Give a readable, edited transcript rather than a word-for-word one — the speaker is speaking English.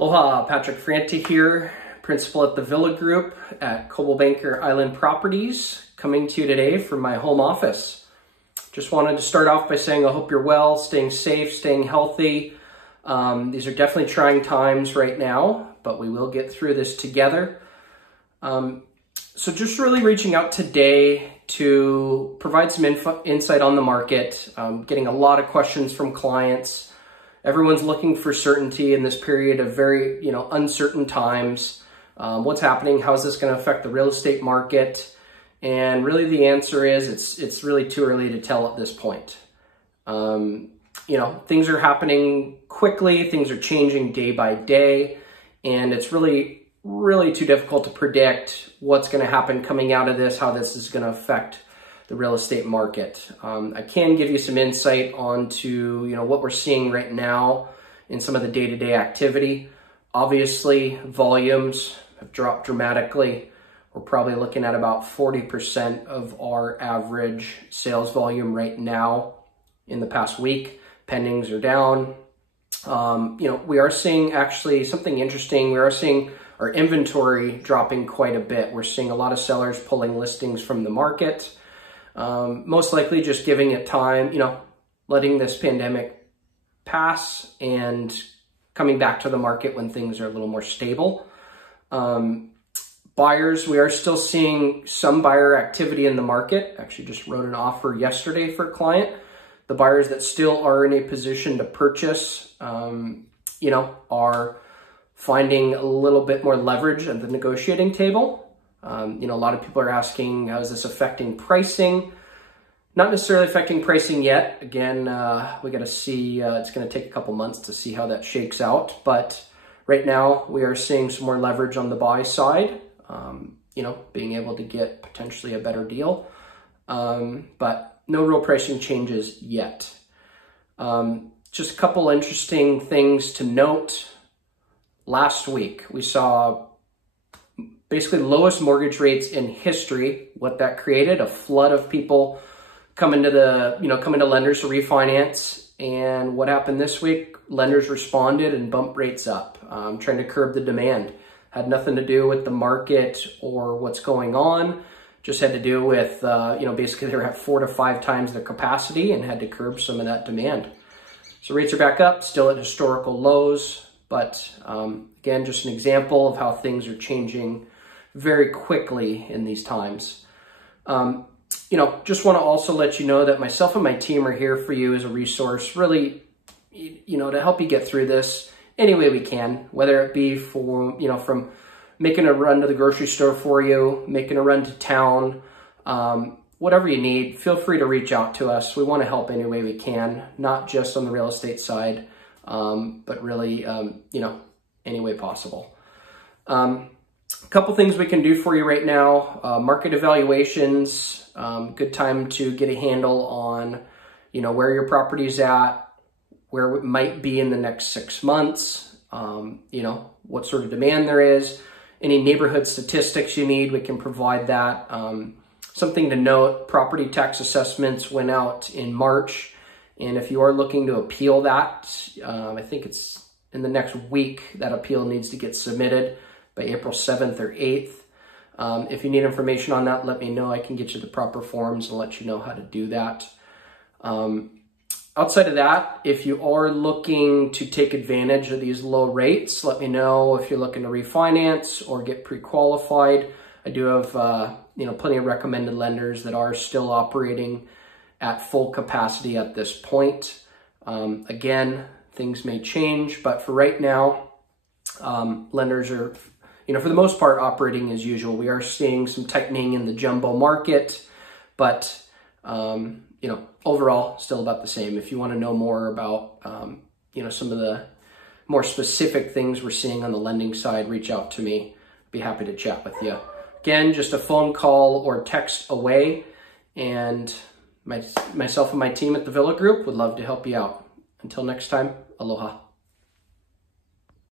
Aloha, Patrick Franta here, principal at the Villa Group at Coldwell Banker Island Properties, coming to you today from my home office. Just wanted to start off by saying I hope you're well, staying safe, staying healthy. These are definitely trying times right now, but we will get through this together. So just really reaching out today to provide some insight on the market, getting a lot of questions from clients. Everyone's looking for certainty in this period of very, uncertain times. What's happening? How is this going to affect the real estate market? And really the answer is it's really too early to tell at this point. Things are happening quickly. Things are changing day by day. And it's really too difficult to predict what's going to happen coming out of this, how this is going to affect the real estate market. I can give you some insight onto, what we're seeing right now in some of the day-to-day activity. Obviously, volumes have dropped dramatically. We're probably looking at about 40% of our average sales volume right now in the past week. Pendings are down. We are seeing actually something interesting. We are seeing our inventory dropping quite a bit. We're seeing a lot of sellers pulling listings from the market. Most likely just giving it time, letting this pandemic pass and coming back to the market when things are a little more stable. Buyers, we are still seeing some buyer activity in the market. Actually just wrote an offer yesterday for a client. The buyers that still are in a position to purchase, are finding a little bit more leverage at the negotiating table. A lot of people are asking, how is this affecting pricing? Not necessarily affecting pricing yet. Again, we got to see, it's going to take a couple months to see how that shakes out. But right now we are seeing some more leverage on the buy side, being able to get potentially a better deal. But no real pricing changes yet. Just a couple interesting things to note. Last week, we saw basically lowest mortgage rates in history. What that created, a flood of people coming to lenders to refinance. And what happened this week? Lenders responded and bumped rates up, trying to curb the demand. Had nothing to do with the market or what's going on. Just had to do with, basically they were at 4 to 5 times their capacity and had to curb some of that demand. So rates are back up, still at historical lows. But again, just an example of how things are changing very quickly in these times. Just want to also let you know that myself and my team are here for you as a resource, really, to help you get through this any way we can, whether it be from making a run to the grocery store for you, making a run to town, whatever you need, feel free to reach out to us. We want to help any way we can, not just on the real estate side, but really, any way possible. A couple things we can do for you right now. Market evaluations, good time to get a handle on, where your property's at, where it might be in the next 6 months, what sort of demand there is, any neighborhood statistics you need, we can provide that. Something to note, property tax assessments went out in March. And if you are looking to appeal that, I think it's in the next week that appeal needs to get submitted by April 7th or 8th. If you need information on that, let me know. I can get you the proper forms and let you know how to do that. Outside of that, if you are looking to take advantage of these low rates, let me know if you're looking to refinance or get pre-qualified. I do have, plenty of recommended lenders that are still operating at full capacity at this point. Again, things may change, but for right now, lenders are, for the most part, operating as usual. We are seeing some tightening in the jumbo market, but, overall, still about the same. If you want to know more about, some of the more specific things we're seeing on the lending side, reach out to me. I'd be happy to chat with you. Again, just a phone call or text away, and myself and my team at the Villa Group would love to help you out. Until next time, aloha.